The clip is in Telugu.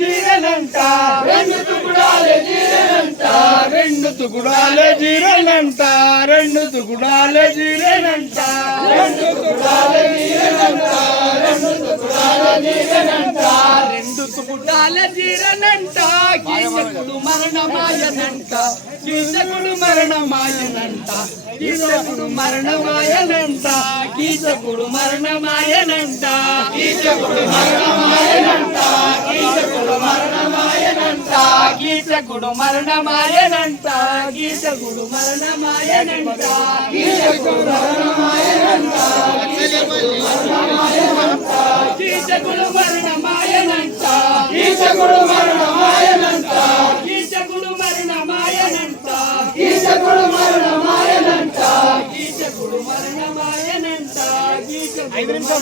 జీరనంట రెండు తుకుడాలే జీరనంట రెండు తుకుడాలే జీరనంట రెండు తుకుడాలే జీరనంట రెండు తుకుడాలే జీరనంట రెండు తుకుడాలే జీరనంట రెండు తుకుడాలే జీరనంట కీచకుడు మరణమాయనంట కీచకుడు మరణమాయనంట కీచకుడు మరణమాయనంట కీచకుడు మరణమాయనంట కీచకుడు మరణమాయనంట కీచకుడు మరణమాయనంట కీచకుడు మరణమాయనంట కీచకుడు మరణమాయనంట కీచకుడు మరణమాయనంట కీచకుడు మరణమాయనంట కీచకుడు మరణమాయనంట కీచకుడు మరణమాయనంట కీచకుడు మరణమాయనంట కీచకుడు మరణమాయనంట కీచకుడు